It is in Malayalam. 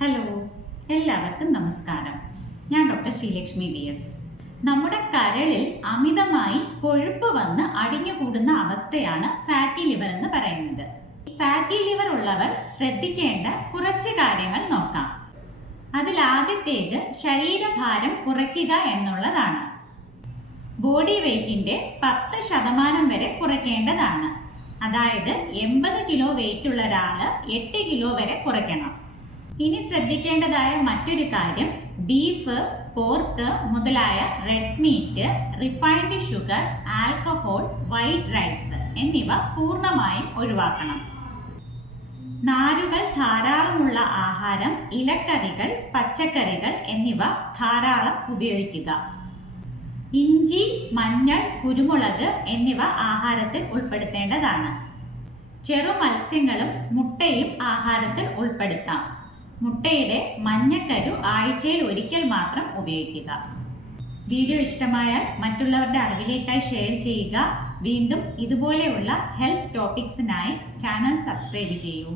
ഹലോ, എല്ലാവർക്കും നമസ്കാരം. ഞാൻ ഡോക്ടർ ശ്രീലക്ഷ്മി VS. നമ്മുടെ കരളിൽ അമിതമായി കൊഴുപ്പ് വന്ന് അടിഞ്ഞുകൂടുന്ന അവസ്ഥയാണ് ഫാറ്റി ലിവർ എന്ന് പറയുന്നത്. ഫാറ്റി ലിവർ ഉള്ളവർ ശ്രദ്ധിക്കേണ്ട കുറച്ച് കാര്യങ്ങൾ നോക്കാം. അതിലാദ്യത്തേത് ശരീരഭാരം കുറയ്ക്കുക എന്നുള്ളതാണ്. ബോഡി വെയ്റ്റിന്റെ 10% വരെ കുറയ്ക്കേണ്ടതാണ്. അതായത് 80 കിലോ വെയിറ്റ് ഉള്ള ഒരാൾ 8 കിലോ വരെ കുറയ്ക്കണം. ഇനി ശ്രദ്ധിക്കേണ്ടതായ മറ്റൊരു കാര്യം, ബീഫ്, പോർക്ക് മുതലായ red meat, refined sugar, alcohol, white rice എന്നിവ പൂർണ്ണമായും ഒഴിവാക്കണം. നാരുകൾ ധാരാളമുള്ള ആഹാരം, ഇലക്കറികൾ, പച്ചക്കറികൾ എന്നിവ ധാരാളം ഉപയോഗിക്കുക. ഇഞ്ചി, മഞ്ഞൾ, കുരുമുളക് എന്നിവ ആഹാരത്തിൽ ഉൾപ്പെടുത്തേണ്ടതാണ്. ചെറു മത്സ്യങ്ങളും മുട്ടയും ആഹാരത്തിൽ ഉൾപ്പെടുത്താം. മുട്ടയുടെ മഞ്ഞക്കരു ആഴ്ചയിൽ ഒരിക്കൽ മാത്രം ഉപയോഗിക്കുക. വീഡിയോ ഇഷ്ടമായാൽ മറ്റുള്ളവരുടെ അറിവിലേക്കായി ഷെയർ ചെയ്യുക. വീണ്ടും ഇതുപോലെയുള്ള ഹെൽത്ത് ടോപ്പിക്സിനായി ചാനൽ സബ്സ്ക്രൈബ് ചെയ്യൂ.